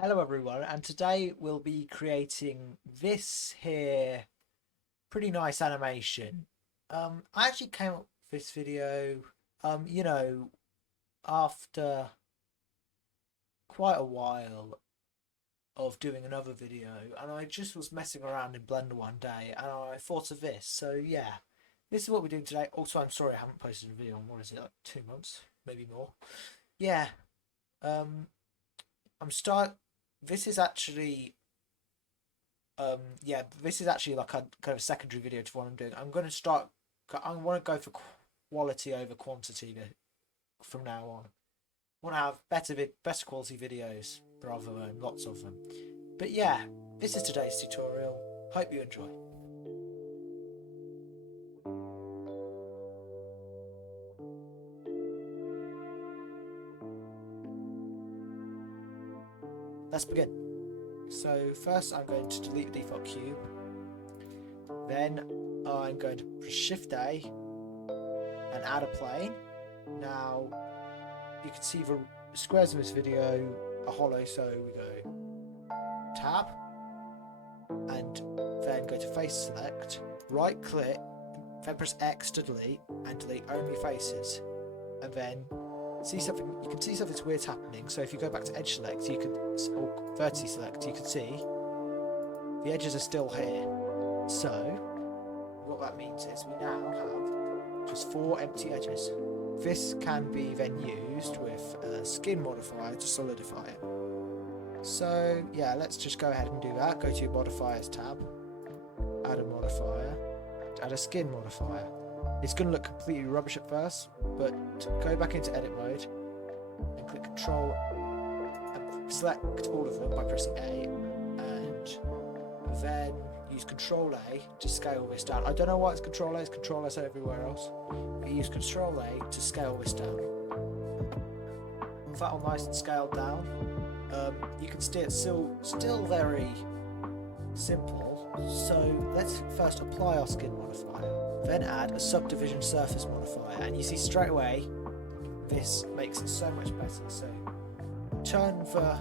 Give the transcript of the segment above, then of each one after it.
Hello everyone, and today we'll be creating this here pretty nice animation. I actually came up with this video, you know, after quite a while of doing another video, and I just was messing around in Blender one day, and I thought of this. So yeah, this is what we're doing today. Also, I'm sorry I haven't posted a video in, what is it, like 2 months, maybe more. Yeah, um, I'm start. This is actually this is actually like a kind of secondary video to what I'm doing. I'm going to start. I want to go for quality over quantity from now on. I want to have better quality videos rather than lots of them. But yeah, this is today's tutorial. Hope you enjoy. Let's begin. So first I'm going to delete the default cube. Then I'm going to press Shift A and add a plane. Now you can see the squares in this video are hollow, so we go tab and then go to face select, right click, then press X to delete and delete only faces, and then see something. You can see something's weird happening. So if you go back to edge select, you can, or vertex select, you can see the edges are still here. So what that means is we now have just 4 empty edges. This can be then used with a skin modifier to solidify it. So yeah, let's just go ahead and do that. Go to your modifiers tab, add a modifier, add a skin modifier. It's going to look completely rubbish at first, but go back into edit mode and click Control and select all of them by pressing A, and then use Control A to scale this down. I don't know why it's Control A, it's Control S everywhere else. But use Control A to scale this down. With that all nice and scaled down, you can see it's still very simple. So let's first apply our skin modifier. Then add a subdivision surface modifier, and you see straight away this makes it so much better. So turn the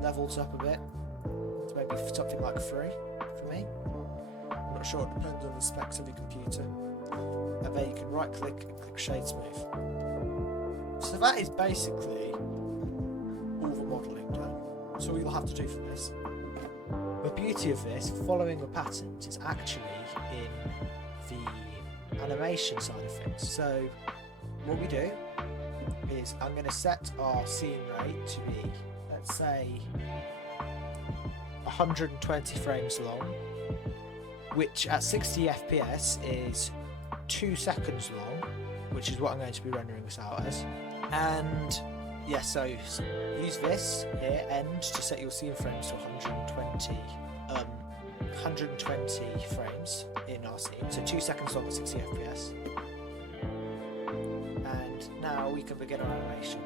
levels up a bit to maybe something like 3 for me. I'm not sure, it depends on the specs of your computer. And then you can right click and click shade smooth. So that is basically all the modelling done. That's all you'll have to do for this. The beauty of this, following the patterns, is actually in the animation side of things. So what we do is I'm going to set our scene rate to be, let's say, 120 frames long, which at 60 FPS is 2 seconds long, which is what I'm going to be rendering this out as. And yeah, so use this here, end, to set your scene frames to 120 frames in our scene, so 2 seconds long at 60 FPS. And now we can begin our animation.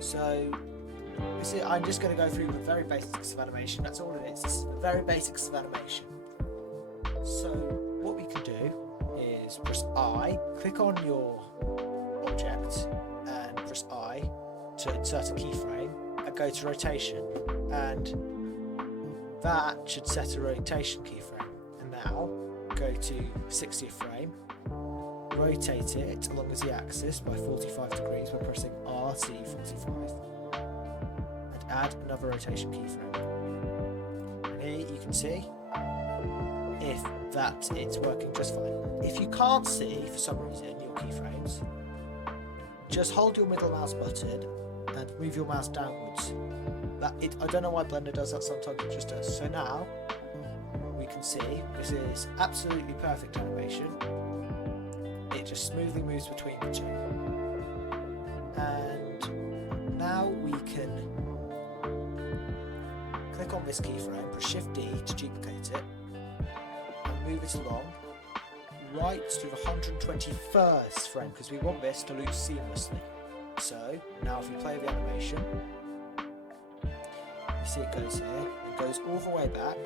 So I'm just going to go through the very basics of animation. That's all it is, the very basics of animation. So what we can do is press I, click on your object and press I to insert a keyframe, and go to rotation, and that should set a rotation keyframe. And now go to 60th frame, rotate it along the z-axis by 45 degrees by pressing RT45, and add another rotation keyframe. And here you can see if that it's working just fine. If you can't see for some reason your keyframes, just hold your middle mouse button and move your mouse downwards. I don't know why Blender does that, sometimes it just does. So now we can see this is absolutely perfect animation. It just smoothly moves between the two. And now we can click on this keyframe, press Shift D to duplicate it, and move it along right to the 121st frame, because we want this to loop seamlessly. So now if we play the animation, you see it goes here, it goes all the way back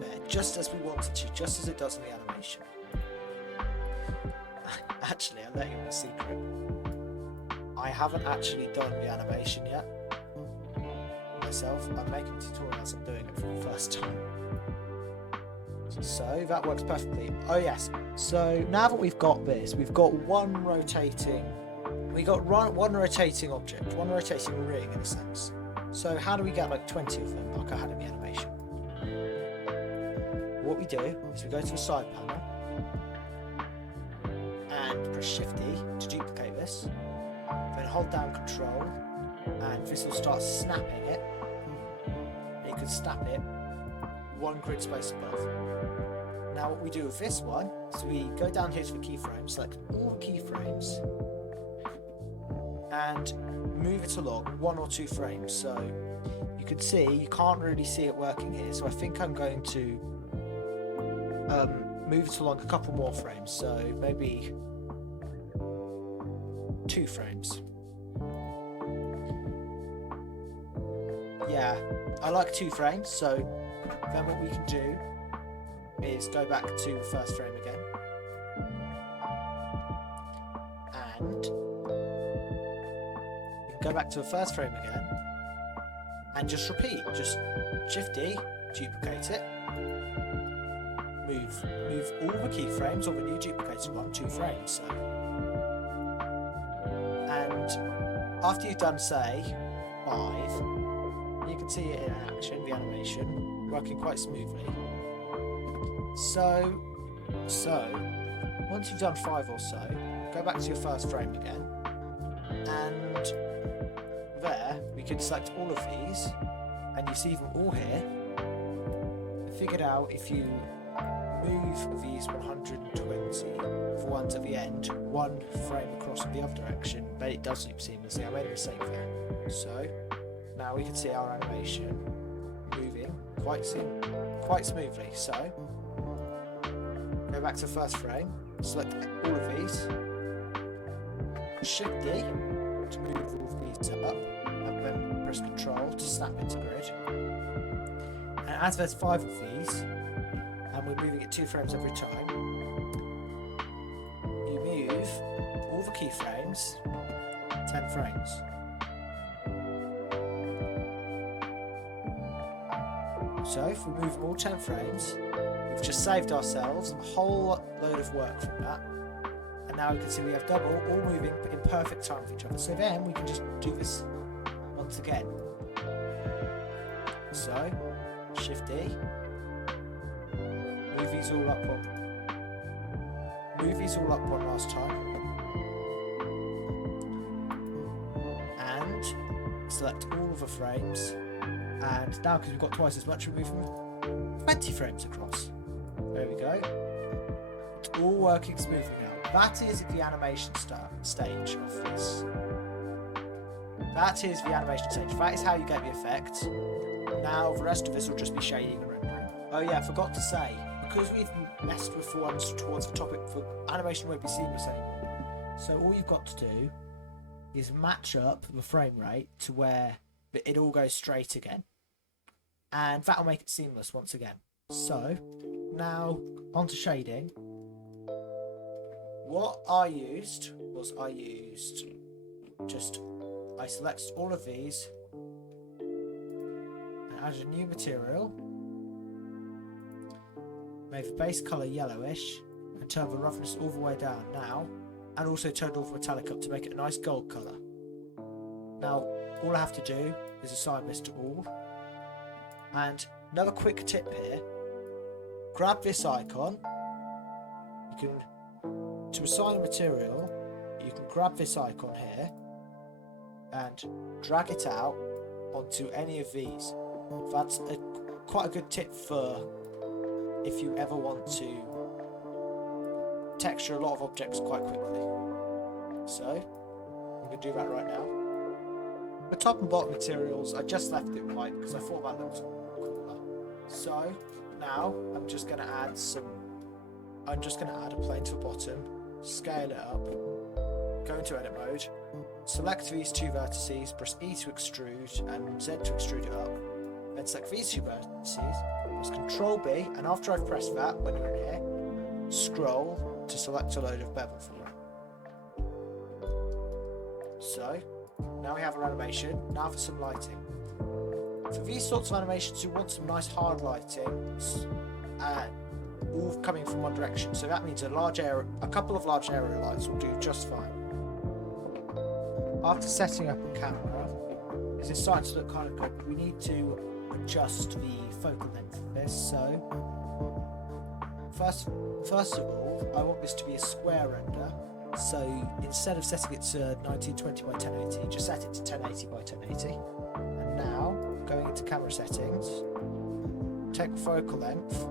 there, just as we want it to, just as it does in the animation. Actually, I'll let you in a secret. I haven't actually done the animation yet. myself, I'm making a tutorial as I'm doing it for the first time. So that works perfectly. Oh yes, so now that we've got this, we've got one rotating object, one rotating ring in a sense. So how do we get like 20 of them, like I had in the animation? What we do is we go to the side panel and press Shift E to duplicate this, then hold down Control, and this will start snapping it. And you can snap it one grid space above. Now what we do with this one is we go down here to the keyframes, select all the keyframes, and move it along 1 or 2 frames. So you can see, you can't really see it working here, so I think I'm going to move it along a couple more frames, so maybe 2 frames. Yeah, I like 2 frames, so then what we can do is go back to the first frame again, and you can go back to the first frame again and just repeat, just Shift D, duplicate it, move all the keyframes of the new duplicated one 2 frames. So, and after you've done say 5, you can see it in action, the animation working quite smoothly. So once you've done 5 or so, go back to your first frame again, and there we can select all of these, and you see them all here. I figured out if you move these 120 for ones at the end 1 frame across in the other direction, then it does loop seamlessly. I made a mistake there. So now we can see our animation moving quite smoothly. So go back to the first frame, select all of these, Shift D to move all of these up, and then press Control to snap into grid. And as there's 5 of these, and we're moving it 2 frames every time, you move all the keyframes 10 frames. So if we move all 10 frames, we've just saved ourselves a whole load of work from that. And now we can see we have double, all moving in perfect time with each other. So then we can just do this once again. So, Shift D, move these all up one last time, and select all of the frames. And now, because we've got twice as much, we're moving 20 frames across. There we go. It's all working smoothly now. That is the animation stage of this. That is the animation stage. That is how you get the effect. Now the rest of this will just be shading and rendering. Oh yeah, I forgot to say, because we've messed with the ones towards the topic, the animation won't be seamless anymore. So all you've got to do is match up the frame rate to where it all goes straight again. And that'll make it seamless once again. So now onto shading. What I used was I selected all of these and added a new material, made the base colour yellowish and turned the roughness all the way down now, and also turned all the metallic up to make it a nice gold colour. Now all I have to do is assign this to all. And another quick tip here, grab this icon, to assign a material, you can grab this icon here and drag it out onto any of these. That's quite a good tip for if you ever want to texture a lot of objects quite quickly. So, I'm going to do that right now. The top and bottom materials, I just left it white because I thought that looked cooler. So, now I'm just going to add a plane to the bottom, scale it up, go into edit mode, select these 2 vertices, press E to extrude and Z to extrude it up, then select these 2 vertices, press Ctrl B, and after I've pressed that, when you're in here, scroll to select a load of bevel for it. So, now we have our animation, now for some lighting. for these sorts of animations, you want some nice hard lighting, all coming from one direction. So that means a couple of large area lights will do just fine. After setting up a camera, this is starting to look kind of good, but we need to adjust the focal length of this. So first of all, I want this to be a square render. So instead of setting it to 1920 by 1080, just set it to 1080 by 1080. And now, going into camera settings, take the focal length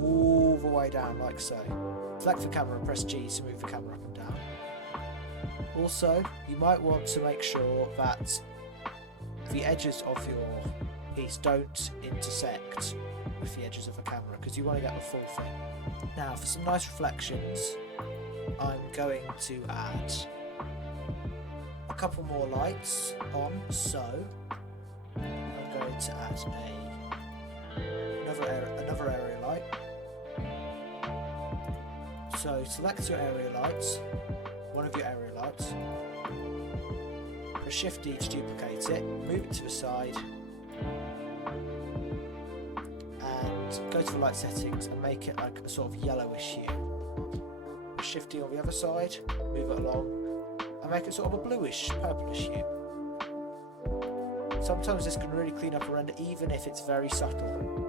all the way down like so. Select the camera and press G to move the camera up and down. Also, you might want to make sure that the edges of your piece don't intersect with the edges of the camera, because you want to get the full thing. Now, for some nice reflections, I'm going to add a couple more lights on, so I'm going to add another area light. So select your area lights, one of your area lights, press Shift D to duplicate it, move it to the side, and go to the light settings and make it like a sort of yellowish hue. Press Shift D on the other side, move it along, and make it sort of a bluish, purplish hue. Sometimes this can really clean up a render even if it's very subtle.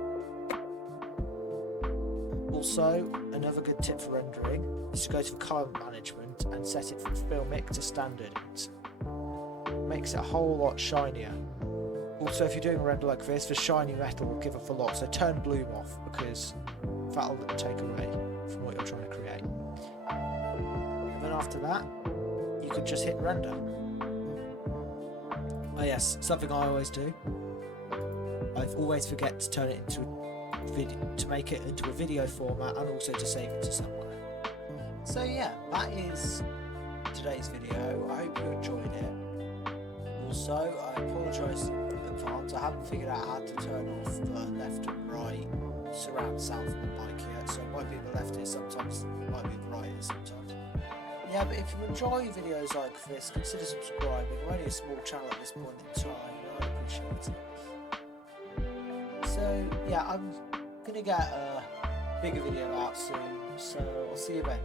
Also, another good tip for rendering is to go to the colour management and set it from filmic to standard. It makes it a whole lot shinier. Also, if you're doing a render like this, the shiny metal will give off a lot, so turn bloom off because that'll take away from what you're trying to create. And then after that, you can just hit render. Oh yes, something I always do. I always forget to turn it into to make it into a video format and also to save it to somewhere. So yeah, that is today's video. I hope you enjoyed it. Also, I apologise in advance, I haven't figured out how to turn off the left and right surround sound from the mic yet, so it might be the left ear sometimes, it might be the right ear sometimes. Yeah, but if you enjoy videos like this, consider subscribing. We're only a small channel at this point in time, and I appreciate it. So yeah, I'm gonna get a bigger video out soon, so I'll see you then.